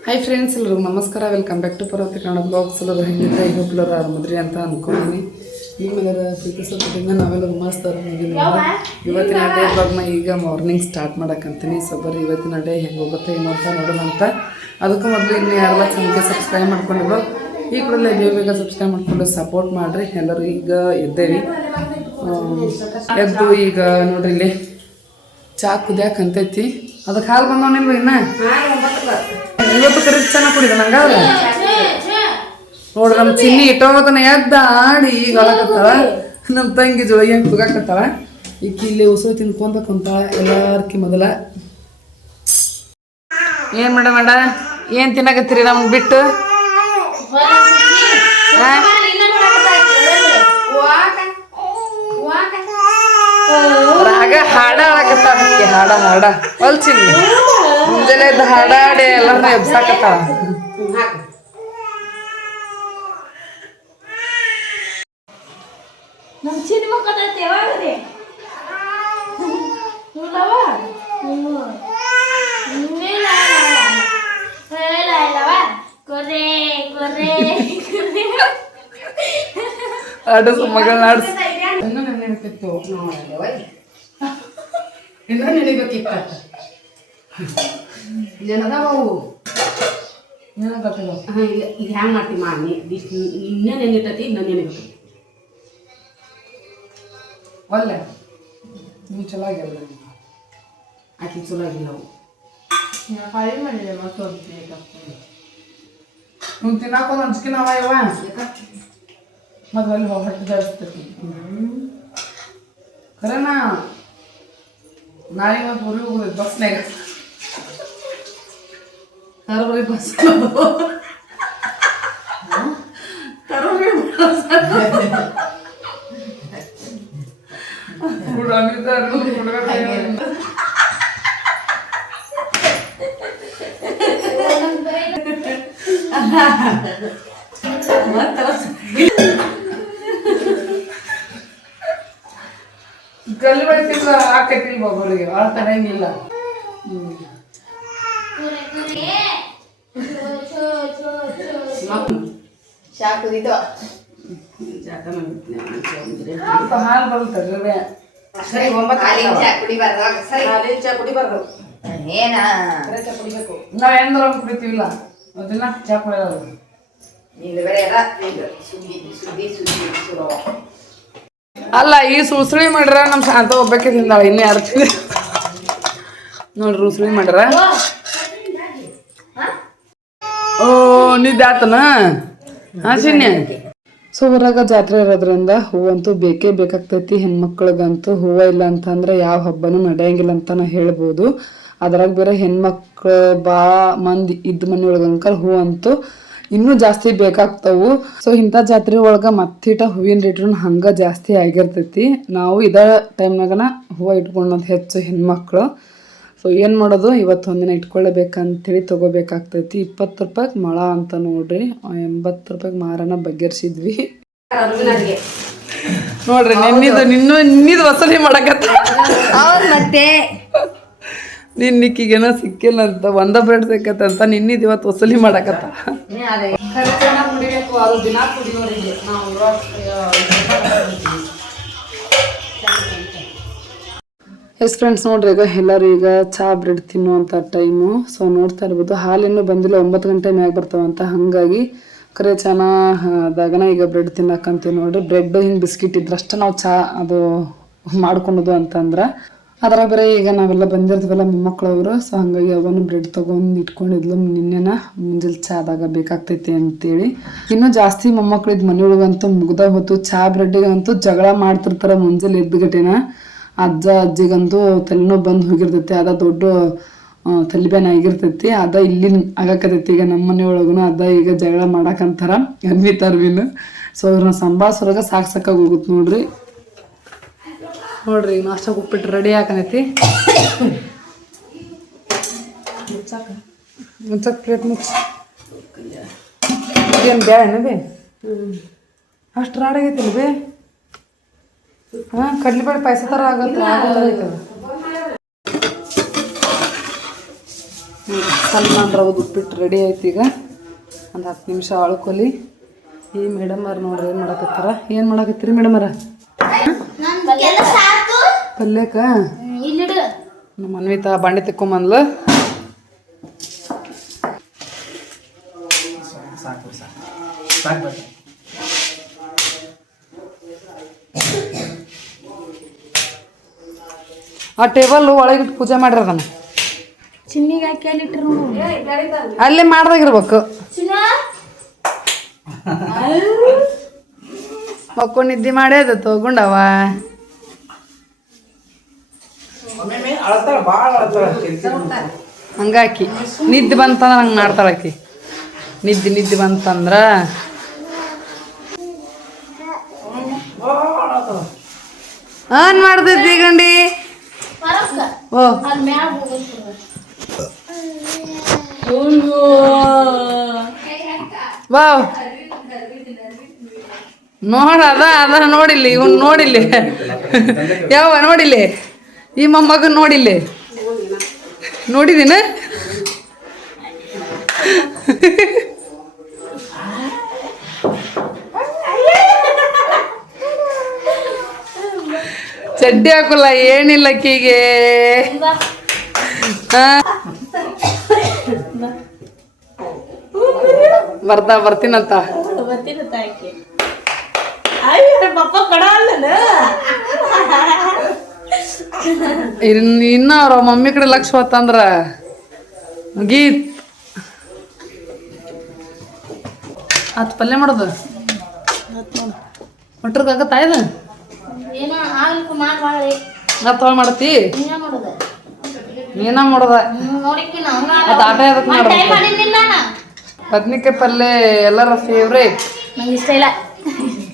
Hi friends ಎಲ್ಲರೂ ನಮಸ್ಕಾರ. Welcome back to Parvati Kannada blogs ಎಲ್ಲರೂ ಹೆಂಗಿದ್ರೆ ಈಗ ಎಲ್ಲರೂ ಆರಾಮದ್ರಿ ಅಂತ ಅನ್ಕೊಂಡಿನಿ. ನಿಮ್ಮೆಲ್ಲರ ಮೇಲೆ ಪ್ರೀತಿ ಸತ್ತಿಂದ ನಾವೆಲ್ಲರೂ ಮಸ್ತ್ ಇವತ್ತಿನ ಡೇ ಬ್ಲಾಗ್ನ ಈಗ ಮಾರ್ನಿಂಗ್ ಸ್ಟಾರ್ಟ್ ಮಾಡೋಕ್ಕಂತೀನಿ ಸೊ ಬರ್ರಿ ಇವತ್ತಿನ ಡೇ ಹೆಂಗೆ ಹೋಗುತ್ತೆ ಏನು ಅಂತ ನೋಡೋಣ ಅಂತ. ಅದಕ್ಕೂ ಮೊದಲು ಇನ್ನು ಯಾರೆಲ್ಲ ಚಾನಲ್ಗೆ ಸಬ್ಸ್ಕ್ರೈಬ್ ಮಾಡ್ಕೊಂಡಿದ್ರು ಈ ಕೂಡಲೇ ಬೇಗ ಬೇಗ ಸಬ್ಸ್ಕ್ರೈಬ್ ಮಾಡ್ಕೊಂಡು ಸಪೋರ್ಟ್ ಮಾಡಿರಿ. ಎಲ್ಲರೂ ಈಗ ಎದ್ದೇವಿ ಆ, ಎದ್ದು ಈಗ ನೋಡ್ರಿ ಇಲ್ಲಿ ಚಾ ಕುದಿಯಾಕ ಅಂತೈತಿ. ಅದಕ್ಕೆ ಹಾಲು ಬಂದವನಿಲ್ವ ಇನ್ನ? ಇವತ್ತು ಕರಿ ಚೆನ್ನಾಗಿ ಕುಡಿದ ನಂಗಾದ್ರೆ ನೋಡ್ರಿ ನಮ್ಮ ಚಿನ್ನಿ ಇಟ್ಟೋದನ್ನ ಎದ್ದ ಆಡಿ ಈಗ ಹೊಲಕತ್ತಾಳ. ನಮ್ಮ ತಂಗಿ ಜೋಳ ಏನು ಕುಗಾಕತ್ತಾಳ ಈಕಿ ಇಲ್ಲಿ ಉಸು ತಿನ್ಕೊಂತ ಕುಂತಾಳ ಎಲ್ಲಾರ್ಕಿ ಮೊದಲ. ಏನ್ ಮೇಡ ಮೇಡ? ಏನ್ ತಿನ್ನಕತ್ತೀರಿ ನಮ್ಗೆ ಬಿಟ್ಟು? ಆ? ರಾಗ ಹಾಡ ಹಾಡಕತ್ತಾಳ ಆಕಿ ಹಾಡ ಹಾಡ. ಚಿನ್ನಿ ಮುಂಜಾನೆ ಹಾಡಾಡಿ ಎಲ್ಲರನ್ನ ಎಬ್ಸಾಕತ್ತಾಳ ನಮ್ಮ ಮಗಳನ್ನ ಮಕ್ಕಳೈತೆ ಆಡಸು ಮಗಳನ್ನ ಆಡ್ಸು ಇನ್ನೂ ನೆನಿಬೇಕಿತ್ತ ನೆನಬೇಕಿತ್ತ ಏನದಾವು ನೆನಪತ್ತಿಲ್ಲ ಇದು ಹ್ಯಾಂಗ ಮಾಡ್ತಿ ಮಾಡಿ ಇನ್ನೇ ನೆನಿತೈತಿ ಇನ್ನೂ ನೆನಿಬೇಕು ಒಲ್ಲೆ. ನೀವು ಚಲೋ ಆಗಿರಲ್ಲ ಆಕೆ ಚಲೋ ಆಗಿಲ್ಲ ಅವು ನೀವು ತಿನ್ನಾಕೊಂದು ಹಂಚ್ಕಿನ ಅವ ಇವ? ಮತ್ತೆ ಅಲ್ಲಿ खरं ना नाही मग पूर्वी उगत बस नाही का हरभरे बसलो हरभरे कुठं आम्ही तर कुठं ಸ್ವಲ್ಪ ಹಾಲು ಬರುತ್ತೆ ರವೆ ಸರಿ ಒಂಬತ್ತು ಹಾಲಿನ ಚಾ ಕುಡಿಬಾರ್ದು ಸರಿ. ಹಾಲಿನ ಚಾ ಕುಡಿಬಾರ್ದು ಏನ? ಚಾ ಕುಡಿಬೇಕು. ನಾವು ಎಂದ್ರ ಕುಡಿತೀವಿಲ್ಲ ಅದನ್ನ ಚಾ ಕುಡಿಯೋದು. ಇದು ಬೇರೆ ಎಲ್ಲ ಇದು ಸುದ್ದಿ ಸುದ್ದಿ ಸುದ್ದಿ ಸುರೋ ಅಲ್ಲ ಈ ಸುಸುಳಿ ಮಾಡ್ರ ನಮ್ಮ ಶಾಂತ ಒಬ್ಬಕ್ಕೆ ತಿಂದಾಳ ಇನ್ನೇ ಯಾರು ನೋಡ್ರಿ ಉಸುಳಿ ಮಾಡ್ರ ಓ ನಿದ್ದಾತನ ಸೊ ಊರಾಗ ಜಾತ್ರೆ ಇರೋದ್ರಿಂದ ಹೂವಂತೂ ಬೇಕೇ ಬೇಕಾಗ್ತೈತಿ. ಹೆಣ್ಮಕ್ಳಿಗಂತೂ ಹೂವ ಇಲ್ಲ ಅಂತಂದ್ರೆ ಯಾವ ಹಬ್ಬನೂ ನಡೆಯಂಗಿಲ್ಲ ಅಂತ ನಾ ಹೇಳ್ಬೋದು. ಅದ್ರಾಗ ಬೇರೆ ಹೆಣ್ಮಕ್ಳು ಬಾ ಮಂದಿ ಇದ್ದ ಮನೆಯೊಳಗಂಕರ್ ಹೂ ಅಂತೂ ಇನ್ನೂ ಜಾಸ್ತಿ ಬೇಕಾಗ್ತಾವು. ಸೊ, ಇಂಥ ಜಾತ್ರೆ ಒಳಗೆ ಮತ್ತಿಟ ಹೂವಿನ ರೇಟ್ರು ಹಂಗ ಜಾಸ್ತಿ ಆಗಿರ್ತೈತಿ. ನಾವು ಇದ ಟೈಮ್ನಾಗನ ಹೂವು ಇಟ್ಕೊಂಡಂತ ಹೆಚ್ಚು ಹೆಣ್ಮಕ್ಳು. ಸೊ ಏನು ಮಾಡೋದು? ಇವತ್ತು ಒಂದಿನ ಇಟ್ಕೊಳ್ಳಬೇಕಂತೇಳಿ ತೊಗೋಬೇಕಾಗ್ತೈತಿ. ಇಪ್ಪತ್ತು ರೂಪಾಯಿಗೆ ಮೊಳ ಅಂತ ನೋಡ್ರಿ. ಎಂಬತ್ತು ರೂಪಾಯಿಗೆ ಮಾರನ ಬಗೆಹರಿಸಿದ್ವಿ ನೋಡ್ರಿ ನಿನ್ನಿದು ನಿನ್ನ ನಿನ್ನಿದು ವಸೂಲಿ ಮಾಡಕತ್ತ. ಮತ್ತೆ. ನಿನ್ನಿಕ್ಕಿಗೇನೋ ಸಿಕ್ಕಿಲ್ಲ ಅಂತ ಒಂದ ಬ್ರೆಡ್ ಸಿಕ್ಕತ್ತ ಅಂತ ನಿನ್ನಿದು ಇವತ್ತು ವಸೂಲಿ ಮಾಡಕತ್ತ. ಎಸ್ ಫ್ರೆಂಡ್ಸ್ ನೋಡ್ರಿ, ಈಗ ಎಲ್ಲರೂ ಈಗ ಚಹಾ ಬ್ರೆಡ್ ತಿನ್ನುವಂಥ ಟೈಮು ಸೊ ನೋಡ್ತಾ ಇರ್ಬೋದು, ಹಾಲಿನ್ನೂ ಬಂದಿಲ್ಲ, ಒಂಬತ್ತು ಗಂಟೆ ಮ್ಯಾಗ ಬರ್ತಾವಂತ. ಹಾಗಾಗಿ ಕರೆ ಚಹಾ ಆದಾಗನ ಈಗ ಬ್ರೆಡ್ ತಿನ್ನಕ್ಕಂತೀವಿ ನೋಡ್ರಿ. ಬ್ರೆಡ್ ಹಿಂಗೆ ಬಿಸ್ಕಿಟ್ ಇದ್ರಷ್ಟ ನಾವು ಚಹಾ ಅದು ಮಾಡ್ಕೊಳೋದು ಅಂತಂದ್ರೆ. ಅದರ ಬೇರೆ ಈಗ ನಾವೆಲ್ಲ ಬಂದಿರ್ತೀವಲ್ಲ ಮೊಮ್ಮಕ್ಕಳವರು ಸೊ ಹಂಗಾಗಿ ಅವನು ಬ್ರೆಡ್ ತೊಗೊಂಡು ಇಟ್ಕೊಂಡಿದ್ಲು ನಿನ್ನೆನ. ಮುಂಜಾನೆ ಚಾದಾಗ ಬೇಕಾಗ್ತೈತಿ ಅಂತೇಳಿ. ಇನ್ನೂ ಜಾಸ್ತಿ ಮೊಮ್ಮಕ್ಳಿದ್ ಮನೆಯೊಳಗಂತೂ ಮುಗ್ದ ಹೊತ್ತು ಚಹಾ ಬ್ರೆಡ್ಡಿಗಂತೂ ಜಗಳ ಮಾಡ್ತಿರ್ತಾರೆ ಮುಂಜಾನೆ ಎದ್ದುಗಟ್ಟಿನ ಅಜ್ಜ ಅಜ್ಜಿಗಂತೂ ತಲೆನೋವು ಬಂದು ಹೋಗಿರ್ತೈತಿ ಅದ ದೊಡ್ಡ ಆ, ತಲೆಬೇನೆ ಆಗಿರ್ತೈತಿ ಅದ ಇಲ್ಲಿ ಆಗಾಕತೈತಿ ಈಗ ನಮ್ಮ ಮನೆಯೊಳಗೂ ಅದ ಈಗ ಜಗಳ ಮಾಡಾಕಂತಾರ ಎನ್ವಿ ತರ್ವಿನ. ಸೊ ಅವ್ರನ್ನ ಸಂಭಾಳ್ಸೋರಾಗ ಸಾಕ್ ಸಾಕಾಗಿ ಹೋಗುತ್ತೆ ನೋಡ್ರಿ. ನೋಡ್ರಿ ಈಗ ನಾಷ್ಟ ಉಪ್ಪಿಟ್ಟು ರೆಡಿ ಹಾಕನೈತಿ ಮುಚ್ಚಕ್. ಪ್ಲೇಟ್ ಮುಚ್ಚ. ಏನು ಬ್ಯಾಡ ಬೇ ಅಷ್ಟು ರಾಡಾಗೈತಿಲ್ಲ ಬೇ? ಹಾಂ ಕಡ್ಲಿಬೇಳೆ ಪಾಯಸ ಥರ ಆಗುತ್ತೆ. ಸಲ್ಮಾನ್ ರವ್ದು ಉಪ್ಪಿಟ್ಟು ರೆಡಿ ಆಯ್ತು ಈಗ. ಒಂದು ಹತ್ತು ನಿಮಿಷ ಆಳ್ಕೊಲಿ ಈ ಮೇಡಮ್ ಅವ್ರು ನೋಡ್ರಿ ಏನು ಮಾಡಕತ್ತಾರ? ಏನು ಮಾಡಕತ್ತೀರಿ ಮೇಡಮ್ ಅವ್ರ? ಪಲ್ಯಕ ಪಲ್ಯಕ್ಕ? ನಮ್ಮ ಅನ್ವಿತಾ ಬಾಂಡೆ ತಿಕ್ಕೊಂಬಂದ್ಲು. ಆ ಟೇಬಲ್ ಒಳಗಿಟ್ಟು ಪೂಜೆ ಮಾಡ್ರಿ ಅದನ್ನ. ಚಿನ್ನಿಗೆ ಹಾಕಿ ಅಲ್ಲಿಟ್ರು ಅಲ್ಲೇ ಮಾಡ್ದಾಗಿರ್ಬೇಕು. ಮಕ್ಕೊಂಡು ನಿದ್ದೆ ಅದು ತಗೊಂಡವ. ಹಂಗಾಕಿ ನಿದ್ದೆ ಬಂತಂದ್ರೆ ಹಂಗೆ ಮಾಡ್ತಾಳಾಕಿ ನಿದ್ದೆ ನಿದ್ದೆ ಬಂತಂದ್ರ. ಆನ್ ಮಾಡ್ದೈತಿ ಗಂಡಿ. ಓ. ವಾವ್. ನೋಡ ಅದ ಅದ ನೋಡಿಲ್ಲಿ ಇವ್ನು ನೋಡಿಲ್ಲಿ. ಯಾವ ನೋಡಿಲ್ಲಿ? ಈ ಮೊಮ್ಮಗನ್ ನೋಡಿಲ್ಲಿ. ನೋಡಿದೀನ? ಚಡ್ಡಿ ಹಾಕಲ್ಲ ಏನಿಲ್ಲ ಕೀಗೆ. ಬರ್ತಾ ಬರ್ತೀನಂತ. ಇನ್ನ ಅವ್ರ ಮಮ್ಮಿ ಕಡೆ ಲಕ್ಷ ಹೊತ್ತಂದ್ರ ಗೀತ್ ಆತ್ ಪಲ್ಯ ಮಾಡೋದು? ಒಟ್ರದಾಗತ್ತಾ ಇದು? ಏನೋ ಆಗ್ಲಿಕ್ಕೆ ಮಾಡ್ಬಾಳಿ ನಾ ತೊಗೊಳ್ ಮಾಡತಿ ಹಿಂಗ ಮಾಡೋದು? ನೀನ ಮಾಡೋದ? ನೋಡಿಕ್ಕೆ ಹಂಗ ಅದ್ ಆಟ ಎದಕ್ ಮಾಡೋದು ಬದ್ನಿಕಾಯಿ ಪಲ್ಲೆ ಎಲ್ಲರ ಫೇವ್ರೇಟ್ ನಂಗೆ ಇಷ್ಟ ಇಲ್ಲ.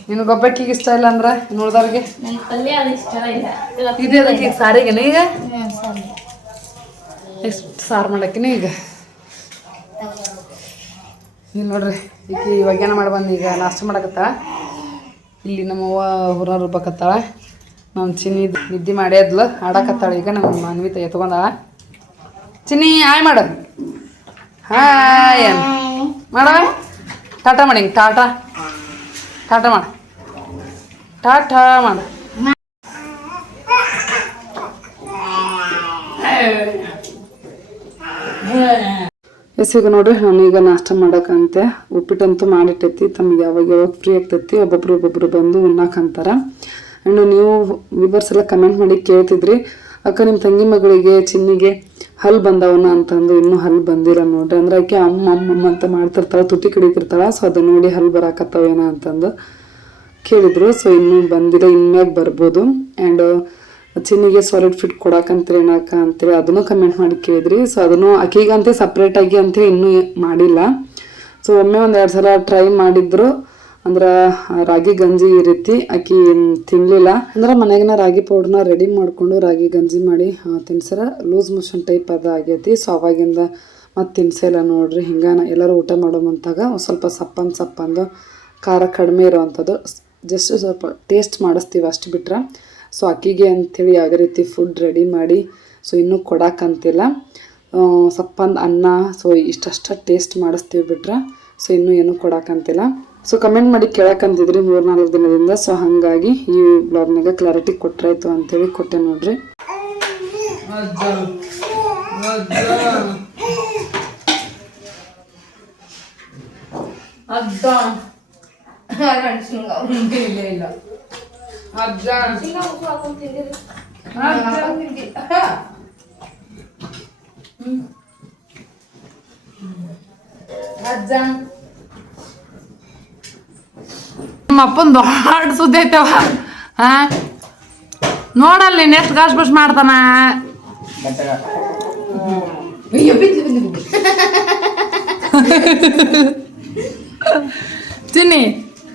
ನಿನಗೆ ಒಬ್ಬಕ್ಕಿಗೆ ಇಷ್ಟ ಇಲ್ಲ ಅಂದ್ರೆ ನೋಡ್ದವ್ರಿಗೆ ಇದೇ ಅದಕ್ಕೆ ಈಗ ಸಾರಿಗೆನ ಈಗ? ಸರಿ. ಎಷ್ಟು ಸಾರು ಮಾಡಕ್ಕಿನ ಈಗ? ಇಲ್ಲಿ ನೋಡ್ರಿ ಈಗ ಇವಾಗ ಏನ ಮಾಡಿ ಬಂದು ಈಗ ನಾಷ್ಟ ಮಾಡಕತ್ತ? ಇಲ್ಲಿ ನಮ್ಮವ್ವ ಹುರ ರುಬ್ಬಕತ್ತಾಳ ನಮ್ಮ ಚಿನ್ನಿ ನಿದ್ದೆ ಮಾಡ್ಯಾದ್ಲು ಆಡಕತ್ತಾಳ ಈಗ ನಮ್ಮ ಅನ್ವಿತ ಎತ್ಕೊಂಡ ಚಿನ್ನಿ, ಹಾಯ್ ಮಾಡು. ಹಾಯ್ ಮಾಡ. ಟಾಟಾ ಮಾಡಿ ಟಾಟಾ. ಟಾಟಾ ಮಾಡು. ಟಾಟಾ ಮಾಡು. ಎಸ್ ಈಗ ನೋಡ್ರಿ, ನಾನು ಈಗ ನಾಷ್ಟ ಮಾಡಕಂತೆ ಉಪ್ಪಿಟ್ಟಂತೂ ಮಾಡಿಟ್ಟೈತಿ, ತಮಗೆ ಯಾವಾಗ ಯಾವಾಗ ಫ್ರೀ ಆಗ್ತೈತಿ, ಒಬ್ಬೊಬ್ರು ಒಬ್ಬೊಬ್ರು ಬಂದು ಉಣ್ಣಾಕಂತಾರ ಆ್ಯಂಡ್ ನೀವು ವಿವರ್ಸ್ ಎಲ್ಲ ಕಮೆಂಟ್ ಮಾಡಿ ಕೇಳ್ತಿದ್ರಿ, ಅಕ್ಕ ನಿಮ್ಮ ತಂಗಿ ಮಗಳಿಗೆ ಚಿನ್ನಿಗೆ ಹಲ್ಲು ಬಂದವನ? ಅಂತಂದು ಇನ್ನೂ ಹಲ್ಲು ಬಂದಿರ ನೋಡ್ರಿ. ಅಂದ್ರೆ ಆಕೆ ಅಮ್ಮ, ಅಮ್ಮಮ್ಮ ಅಮ್ಮ ಅಂತ ಮಾಡ್ತಿರ್ತಾಳ, ತುಟಿ ಕಡಿತಿರ್ತಾಳ ಸೊ ಅದು ನೋಡಿ ಹಲ್ಲು ಬರಾಕತ್ತವೇನ ಅಂತಂದು ಕೇಳಿದ್ರು. ಸೊ ಇನ್ನೂ ಬಂದಿಲ್ಲ, ಇನ್ಮ್ಯಾಗ ಬರ್ಬೋದು. ಆ್ಯಂಡ್ ಚಿನ್ನಿಗೆ ಸಾಲಿಡ್ ಫಿಟ್ ಕೊಡಕಂತೀರಿ ಏನಕ್ಕ ಅಂತೇಳಿ ಅದನ್ನು ಕಮೆಂಟ್ ಮಾಡಿ ಕೇಳಿದ್ರಿ. ಸೊ ಅದನ್ನು ಅಕ್ಕಿಗಂತೆ ಸಪ್ರೇಟ್ ಆಗಿ ಅಂತೇಳಿ ಇನ್ನೂ ಮಾಡಿಲ್ಲ. ಸೊ ಒಮ್ಮೆ ಒಂದು ಎರಡು ಸಲ ಟ್ರೈ ಮಾಡಿದ್ರು. ಅಂದ್ರೆ ರಾಗಿ ಗಂಜಿ ಈ ರೀತಿ ಅಕ್ಕಿ ತಿನ್ಲಿಲ್ಲ. ಅಂದ್ರೆ ಮನೆಗಿನ ರಾಗಿ ಪೌಡ್ರನ್ನ ರೆಡಿ ಮಾಡಿಕೊಂಡು ರಾಗಿ ಗಂಜಿ ಮಾಡಿ ತಿನ್ಸರ. ಲೂಸ್ ಮೋಷನ್ ಟೈಪ್ ಅದ ಆಗೈತಿ. ಸೊ ಅವಾಗಿಂದ ಮತ್ತೆ ತಿನ್ಸಿಲ್ಲ ನೋಡ್ರಿ. ಹಿಂಗಾನ ಎಲ್ಲರೂ ಊಟ ಮಾಡೋ ಮುಂತಾಗ ಒಂದ್ ಸ್ವಲ್ಪ ಸಪ್ಪಂದು ಸಪ್ಪಂದು ಖಾರ ಕಡಿಮೆ ಇರೋವಂಥದ್ದು. ಜಸ್ಟ್ ಸ್ವಲ್ಪ ಟೇಸ್ಟ್ ಮಾಡಿಸ್ತೀವಿ ಅಷ್ಟು ಬಿಟ್ರೆ. ಸೊ ಅಕ್ಕಿಗೆ ಅಂಥೇಳಿ ಯಾವುದೇ ರೀತಿ ಫುಡ್ ರೆಡಿ ಮಾಡಿ ಸೊ ಇನ್ನೂ ಕೊಡೋಕ್ಕಂತಿಲ್ಲ ಸಪ್ಪಂದು ಅನ್ನ ಸೊ ಇಷ್ಟಷ್ಟ ಟೇಸ್ಟ್ ಮಾಡಿಸ್ತೀವಿ ಬಿಟ್ರೆ ಸೊ ಇನ್ನೂ ಏನೂ ಕೊಡೋಕ್ಕಂತಿಲ್ಲ ಸೊ ಕಮೆಂಟ್ ಮಾಡಿ ಕೇಳಕ್ಕಂತಿದ್ರಿ ಮೂರು ನಾಲ್ಕು ದಿನದಿಂದ. ಸೊ ಹಾಗಾಗಿ ಈ ಬ್ಲಾಗ್ನಾಗ ಕ್ಲಾರಿಟಿ ಕೊಟ್ಟರಾಯ್ತು ಅಂತೇಳಿ ಕೊಟ್ಟೆ ನೋಡ್ರಿ. ಇಲ್ಲ ಇಲ್ಲ. ನಮ್ಮ ಅಪ್ಪನ ದೊಡ್ಡ ಸುದ್ದಿ ಐತವ ಹಾ? ನೋಡಲ್ಲಿ ನೆಕ್ಸ್ಟ್ ಗಾಸ್ ಬಸ್ ಮಾಡ್ತಾನ. ತಿನ್ನಿ,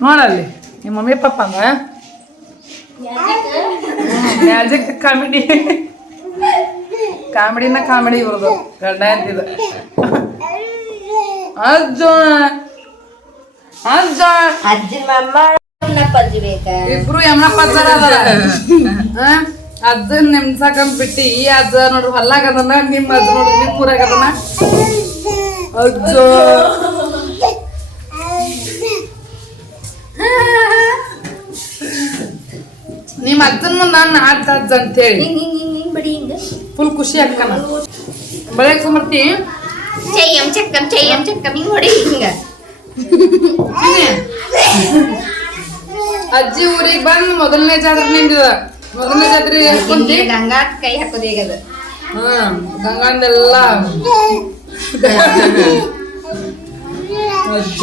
ನೋಡಲ್ಲಿ. ನಿಮ್ಮ ಮಮ್ಮಿ, ಪಪ್ಪ ಅಂದ ಮ್ಯಾಜಿಕ್ ಕಾಮಿಡಿ ಕಾಮಿಡಿನ ಕಾಮಿಡಿ ಇವ್ರದು. ಗಂಡ ಅಂತಿದ ಅಜ್ಜ ಅಜ್ಜ ಅಜ್ಜಿನ ಇಬ್ರು ಯಮನ ಪತ್ತಾರ ಅಜ್ಜನ್ ನೆಮ್ಸಾಕಂತ ಬಿಟ್ಟಿ ಈ ಅಜ್ಜ ನೋಡ್ರಿ ಹೊಲ್ಲಾಗದನ ನಿಮ್ಮ ಅಜ್ಜ ನೋಡ್ರಿ ನಿಮ್ಮ ಊರಾಗ ಅದನ ಅಜ್ಜೋ. ನಿಮ್ಮ ಅಜ್ಜನ ಮುಂದೆ ನಾನು ಅಜ್ಜ ಅಜ್ಜ ಅಂತೇಳಿ. ಹಿಂಗ್ ಹಿಂಗ್ ಹಿಂಗ್ ಹಿಂಗ್ ಬಡಿ ಹಿಂಗ. ಫುಲ್ ಖುಷಿ ಅಕ್ಕನ. ಬೆಳಗ್ಗೆ ಸಮರ್ತಿ. ಚೈಯಂ ಚಕ್ಕಂ ಚೈಯಂ ಚಕ್ಕಂ ಹಿಂಗ್ ಹೊಡಿ ಹಿಂಗ. ಅಜ್ಜಿ ಊರಿಗೆ ಬಂದು ಮೊದಲನೇ ಜಾತ್ರೆ ನಿಂದಿದ ಮೊದಲನೇ ಜಾತ್ರೆ ಹಾಕೊಂಡಿ ಗಂಗಾ ಕೈ ಹಾಕೋದು ಈಗ ಅದು. ಹಾ ಗಂಗಾಂದೆಲ್ಲ ಅಜ್ಜ.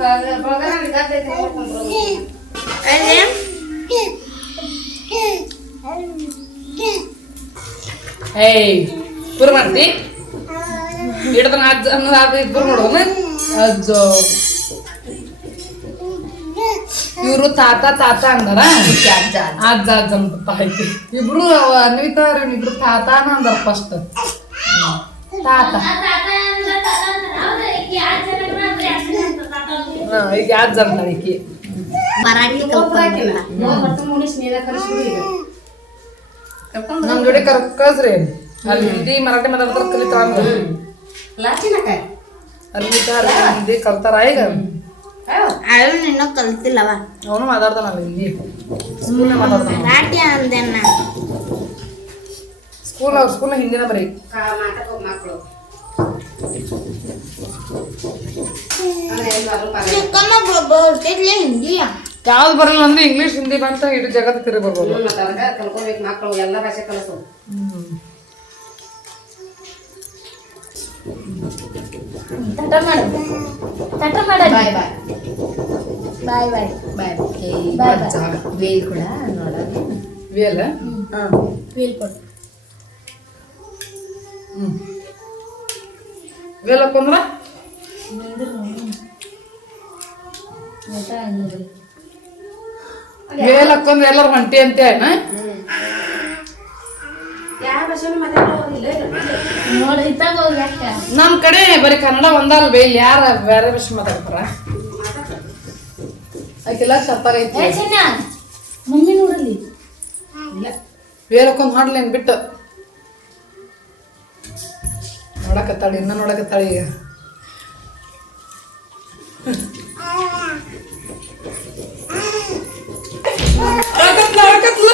ಅಜ್ಜ ಅಲ್ಲಿ ಏಯ್ ಪುರ್ ಮಾಡ್ತಿ ಹಿಡ್ದನ ಅಜ್ಜ ಅನ್ನೋದು ಅದು ಇಬ್ಬರು ನೋಡೋಣ ಅಜ್ಜ ಇವ್ರು ತಾತ ತಾತ ಅಂದಾರ ಅಜ್ಜ ಅಜ್ಜ ಅಜ್ಜ ಅಂತ ಐತಿ ಇಬ್ರು ಅನ್ವಿತಾ ಇಬ್ರು ತಾತಾನ ಅಂದಾರ ಫಸ್ಟ್ ತಾತ ಹಾ, ಈಗ ಅಜ್ಜ ಅಂತಾರ ಈಕಿ? ಮರಾಠಿ ಕಲ್ತ್ಕೊಂಡ್ಬಿಟ್ಟ. ನಮ್ ಜೋಡಿ ಕರ್ ಕಳ್ಸ್ರಿ ಅಲ್ಲಿ ಹಿಂದಿ ಮರಾಠಿ ಮಾತಾಡ್ತಾರ ಕಲಿತಾರ ಅಲ್ಲಿ ಹಿಂದಿ ಕಲ್ತಾರ ಈಗ. ಅವಳು ಇನ್ನೂ ಕಲ್ತಿಲ್ಲವ? ಅವನು ಮಾತಾಡ್ತಾನ ಹಿಂದಿ ಸ್ಕೂಲ್ನ ಮಾತಾಡ್ತಾನ. ಮರಾಠಿ ಅಂದೆನ್ನ ಸ್ಕೂಲ್ ಅವ್ರ ಸ್ಕೂಲ್ನ ಹಿಂದಿನ ಬರೀ. ಮಕ್ಕಳು ಯಾವ್ದು ಬರಲ್ಲ ಅಂದ್ರೆ ಇಂಗ್ಲಿಷ್ ಹಿಂದಿ ಬಂತ ಇಡೀ ಜಗತ್ತು ತಿರುಗಿ ಬರ್ಬೋದು. ಕಲ್ಕೋಬೇಕು ಮಕ್ಕಳು ಎಲ್ಲ ಭಾಷೆ ಕಲಿಸು. ತಟ ಮಾಡು ತಟ ಮಾಡ ಬಾಯ್ bye bye bye bye bye ಬಾಯ್ ಬೇಲ್ ಕೂಡ ನೋಡೋಣ ವಿಯಲ್ಲ ವೀಲ್ ಕೊಡು. ಹ್ಮ್. ಹಾಕೊಂಡ್ರ ವಿಯಲ್ ಹಾಕೊಂಡ್ರೆ ಎಲ್ಲರೂ ಹೊಂಟಿ ಅಂತ ನಮ್ ಕಡೆ ಬರೀ ಕನ್ನಡ ಒಂದಲ್ ಬೇ ಇಲ್ಲಿ ಯಾರ ಬೇರೆ ಭಾಷೆ ಮಾತಾಡ್ತಾರ? ಆಕೆಲ್ಲ ಸತ್ತಾಗೈತಿ ಹಾಕೊಂಡ್ ಹಾಡ್ಲೇನ್ ಬಿಟ್ಟು ನೋಡಕತ್ತಾಳಿ ಇನ್ನ ನೋಡಕತ್ತಾಳಿ ಈಗ ಆಕತ್ಲ, ಆಕತ್ಲ.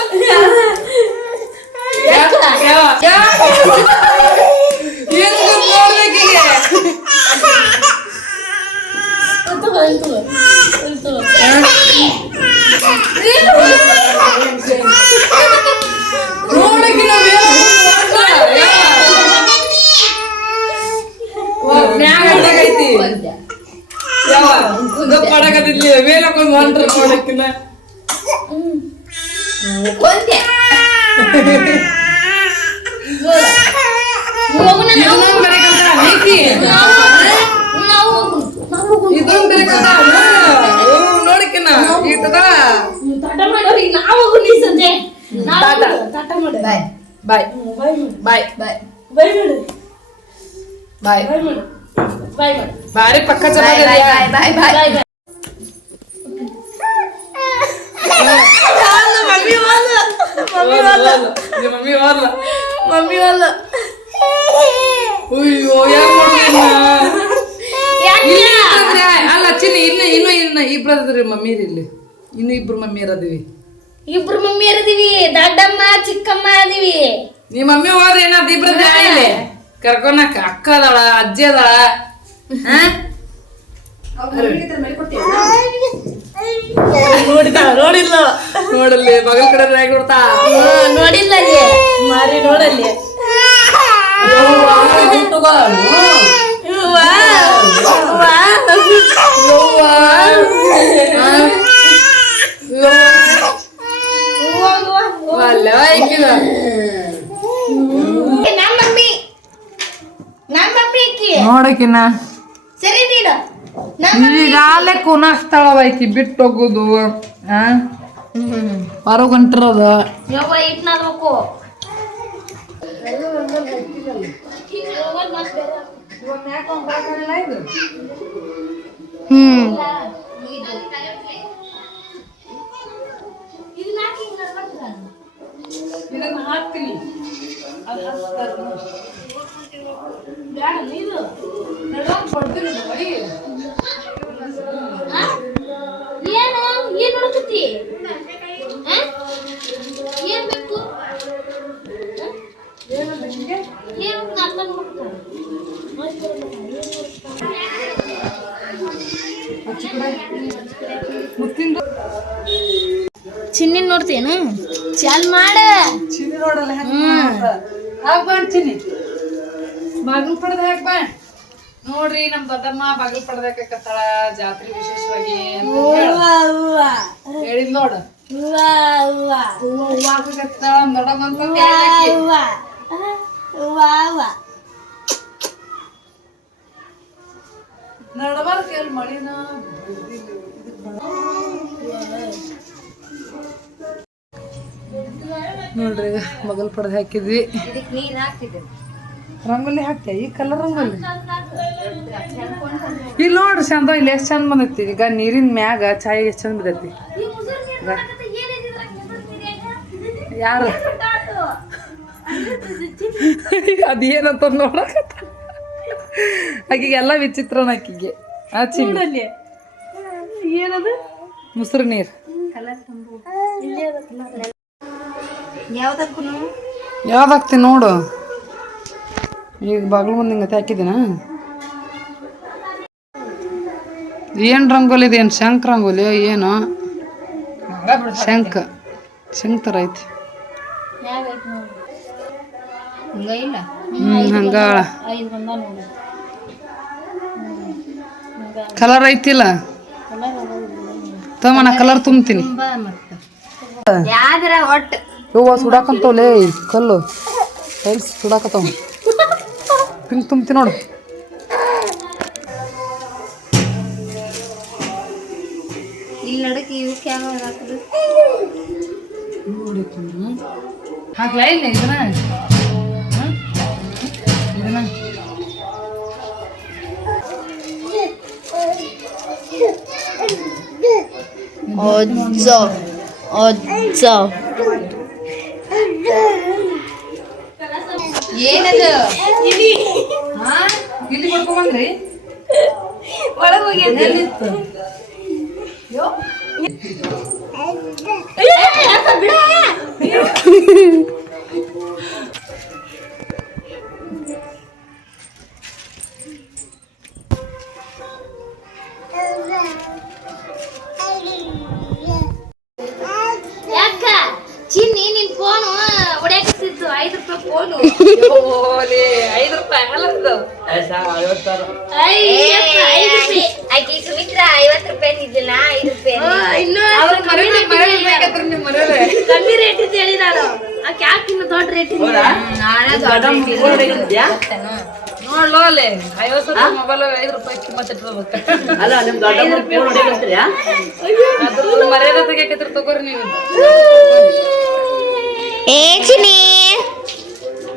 ಬಾಯ್ ಬಾಯ್? ಬಾಯ್ ಬಾಯ್ ಬಾಯ್ ಅಲ್ಲ ಅಯ್ಯೋ? ಯಾಕೆ ಅಲ್ಲ ಚಿನ್ನಿ ಇನ್ನು ಇನ್ನು ಇನ್ನು ಇಬ್ರು ಅದ್ರಿ ಮಮ್ಮಿ ಇಲ್ಲಿ. ಇನ್ನು ಇಬ್ರು ಮಮ್ಮಿ ಇರದಿವಿ. ಇಬ್ರು ಮಮ್ಮಿ ಇರದಿವಿ ದಡ್ಡಮ್ಮ ಚಿಕ್ಕಮ್ಮ ಅದೀವಿ ನಿಮ್ಮ ಮಮ್ಮಿ ಹೋದ್ರೆ ಏನಾದ್ ಇಬ್ರದ್ದು ಇಲ್ಲಿ ಕರ್ಕೊನಕ ಅಕ್ಕ ಅದಾಳ ಅಜ್ಜಿ ಅದಳ ಹಾ? ನೋಡಿಲ್ಲ. ನೋಡಲ್ಲಿ ಬಗಲ್ ಕಡೆ ಹೇಗೆ ನೋಡ್ತಾ? ನೋಡಿಲ್ಲ ಅಲ್ಲಿ. ಮಾರಿ ನೋಡಲ್ಲಿ. ಯವ್ವ. ಸರಿ ನೀನು. ಈಗಾಗಲೇ ಕುನಸ್ತಳವ ಐಕಿ ಬಿಟ್ಟು ಹೋಗುದು. ಆ? ಹೊರಗ್ ಹೊಂಟಿರೋದು ಯವ್ವ ಇಟ್ ನಾದ್ಬೇಕು ಹ್ಮ್. ಇದನ್ನ ಹಾಕ್ತೀನಿ. ಏನು ಏನು ನೋಡ್ಕತ್ತಿ? ಏನ್ ಬೇಕು? ಏನ್ ಅರ್ಥ ಮಾಡ್ಕೊ ಚಿನ್ನಿ ನೋಡ್ತೇನ ಚಾಲ್ ಮಾಡ ಚಿನ್ನಿ ನೋಡಲ್ಲ ಹಾಕ್ ಬಾ ಚಿನ್ನಿ ಮಗನ್ ಪಡೆದ ಹಾಕ್ ಬಾ ನೋಡ್ರಿ ನಮ್ ದೊಡ್ಡಮ್ಮ ಬಾಗಿಲು ಪಡ್ದಾಕತ್ತಾಳ ಜಾತ್ರೆ ವಿಶೇಷವಾಗಿ ಅಂತ ಹೇಳ. ಹೇಳಿದ್ ನೋಡ. ಹೂವ ಹಾಕಕತ್ತಾಳ ನಮ್ ದೊಡ್ಡಮ್ಮ ಅಂತ ಹೇಳ್ಯಾಕಿ. ನಡಬಾರ್ದು ಕೇಳಿ ಮಳಿನ. ನೋಡ್ರಿ ಮಗಲ್ ಬಗಲ್ ಪಡೆದ ಹಾಕಿದ್ವಿ. ನೀರ್ ಹಾಕ್ತಿದ್ದೆ ರಂಗೋಲಿ ಹಾಕ್ತೆ ಈ ಕಲರ್ ರಂಗೋಲಿ? ಇಲ್ಲಿ ನೋಡ್ರಿ ಚಂದ ಇಲ್ಲಿ ಎಷ್ಟು ಚಂದ ಬಂದೈತಿ. ಈಗ ನೀರಿನ ಮ್ಯಾಗ ಚಾಯ್ ಎಷ್ಟು ಚಂದ ಬಿದ್ದೈತಿ. ಯಾರು? ಅದೇನಂತ ನೋಡಕ ಆಕಿಗೆ ಎಲ್ಲ ವಿಚಿತ್ರನ ಆಕಿಗೆ. ಏನದು? ಮುಸ್ರು ನೀರು. ಯಾವ್ದಾಗ್ತಿ ನೋಡು. ಈಗ ಬಾಗಿಲು ಮುಂದೆ ಹಿಂಗತೆ ಹಾಕಿದ್ದೀನ? ಏನು ರಂಗೋಲಿ ಇದೇನು ಏನು ಶಂಕ್ ರಂಗೋಲಿ? ಏನು? ಶಂಕ್ ಶಂಕ್ ಥರ ಐತಿ. ಹ್ಞೂ ಹಂಗಾಳ. ಕಲರ್ ಐತಿಲ್ಲ? ತಮ್ಮ ನಾ ಕಲರ್ ತುಂಬ್ತೀನಿ ಒಟ್ಟು? ಇವ ಸುಡಾಕಂತವಲೇ ಕಲ್ಲು. ಟೈಲ್ಸ್ ಸುಡಾಕತ್ತಾವ. ಪಿಂಕ್ ತುಂಬ್ತಿ ನೋಡು. ಇಲ್ಲಿ ನಡಕ್ಕೆ ಇವಕ್ಕೆ ಯಾವ ಹಾಕುದು. ಹಾಕ್ಲಾ ಇಲ್ಲ ಇದನ್ನ? ಹ? ಇದನ್ನ? ಅಜ್ಜ. ಅಜ್ಜ. ಏನದು? ಇಲ್ಲಿ. ಒಳಗೆ ಹೋಗಿ ಎಲ್ಲಿತ್ತು? ಯಾಕ ಫೋನು ಹೊಡ್ಯಾಕತ್ತಿತ್ತು ಐದು ರೂಪಾಯಿ ಫೋನು. ಐದು ರೂಪಾಯಿ ಅಲ್ಲದು ಆಕಿ ಸುಮಿತ್ರ ಐವತ್ತು ರೂಪಾಯಿ ಇದ್ದಿಲ್ಲ ಐದು ರೂಪಾಯಿ ಕಮ್ಮಿ ರೇಟ್ ಇದ್ದು ಹೇಳಿ ನಾನು ಆಕೆ ಯಾಕೆ ಇನ್ನು ದೊಡ್ಡ ರೇಟ್ ನೋಡ್ಲೋ ಅಲ್ಲೇ ಐವತ್ತು ಮೊಬೈಲ್ ಐದು ರೂಪಾಯಿ ಕಿಮ್ಮತ್ ಇಟ್ಕೋಬೇಕು ಅಲ್ಲ ನಿಮ್ ದೊಡ್ಡ ಫೋನ್ ಹೊಡಿಬೇಕ್ರಿ ಅದ್ರ ಮರ್ಯಾದೆ ತೆಗಿಯಕತ್ರ ತಗೋರಿ ನೀವು. ಏ ಚಿನ್ನಿ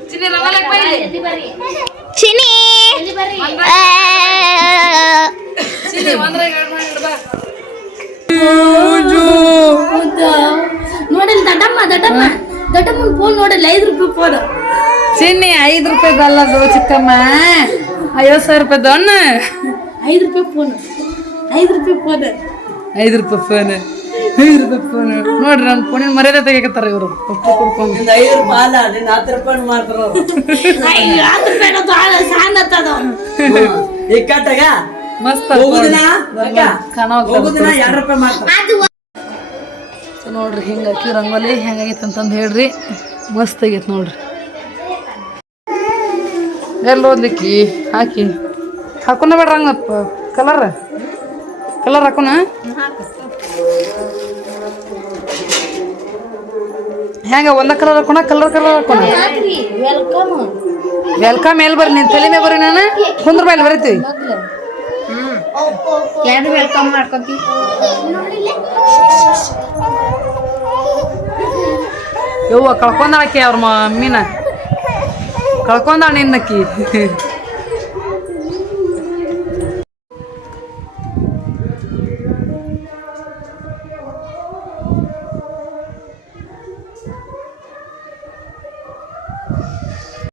ಚಿನ್ನಿ ರವಾಲೆ ಬೈಲಿ ಜಲ್ದಿ ಬರ್ರಿ ಚಿನಿ ಜಲ್ದಿ ಬರ್ರಿ ಚಿನ್ನಿ ಒಂದ್ರ ಎರಡು ಮಾಡಿ ಬಾ ನೋಡಿಲ್ಲ ದಡ್ಡಮ್ಮ ದಡ್ಡಮ್ಮ ದಡ್ಡಮ್ಮನ ಫೋನ್ ನೋಡಿಲ್ಲ ಐದು ರೂಪಾಯಿ ಫೋನ್ ಚಿನ್ನಿ ಐದು ರೂಪಾಯಿ ಅಲ್ಲದು ಚಿಕ್ಕಮ್ಮ ಐವತ್ತು ಸಾವಿರ ರೂಪಾಯಿ ದೊಣ್ಣ ಐದು ರೂಪಾಯಿ ಫೋನ್ ಐದು ರೂಪಾಯಿ ಫೋನ್ ಐದು ರೂಪಾಯಿ ಫೋನ್ ಐದು ರೂಪಾಯಿ ಫೋನ್ ನೋಡ್ರಿ ನಮ್ ಫೋನಿನ ಮರ್ಯಾದೆ ತೆಗಿಯಕತ್ತಾರ ಇವರು. ಅಷ್ಟು ಕೊಡ್ಕೊಂಡು. ಐದು ಹತ್ತು ರೂಪಾಯಿ ಮಾಡ್ತಾರ ಇಕ್ಕಟ್ಟಾಗ ಮಸ್ತ್ ಹೋಗುದಿನ? ಅಕ್ಕ. ಕಾಣೋಗ್ತದೆ. ಹೋಗುದಿನ? ಎರಡು ರೂಪಾಯಿ ಮಾಡ್ತಾರ. ಸೊ ನೋಡ್ರಿ ಹಿಂಗೆ ಹಾಕಿ ರಂಗೋಲಿ ಹೆಂಗಾಗೈತೆ ಅಂತಂದು ಹೇಳ್ರಿ. ಮಸ್ತ್ ಆಗೈತೆ ನೋಡ್ರಿ. ಎಲ್ಲಿ ಓದ್ಲಿಕ್ಕಿ ಹಾಕಿ. ಹಾಕೊಂಡ ಬೇಡ ರಂಗಪ್ಪ ಕಲರ್ ಕಲರ್ ಹಾಕೋಣ? ಹೆಂಗ ಒಂದ ಕಲರ್ ಹಾಕೋಣ ಕಲರ್ ಕಲರ್ ಹಾಕೋಣ? ವೆಲ್ಕಮ್ ಎಲ್ಲಿ ಬರ್ರಿ ನಿನ್ ತಲೆ ಮೇಲೆ ಬರ್ರಿ ನಾನು. ಕುಂದ್ರ ಮೇಲೆ ಬರೀತೀವಿ ಎರಡು ವೆಲ್ಕಮ್ ಯವ್ವ ಕಳ್ಕೊಂಡಾಳಕ್ಕೆ ಅವ್ರ ಮಮ್ಮಿನ. ಕಳ್ಕೊಂಡಾಳ ನಿನ್ನಕ್ಕಿ.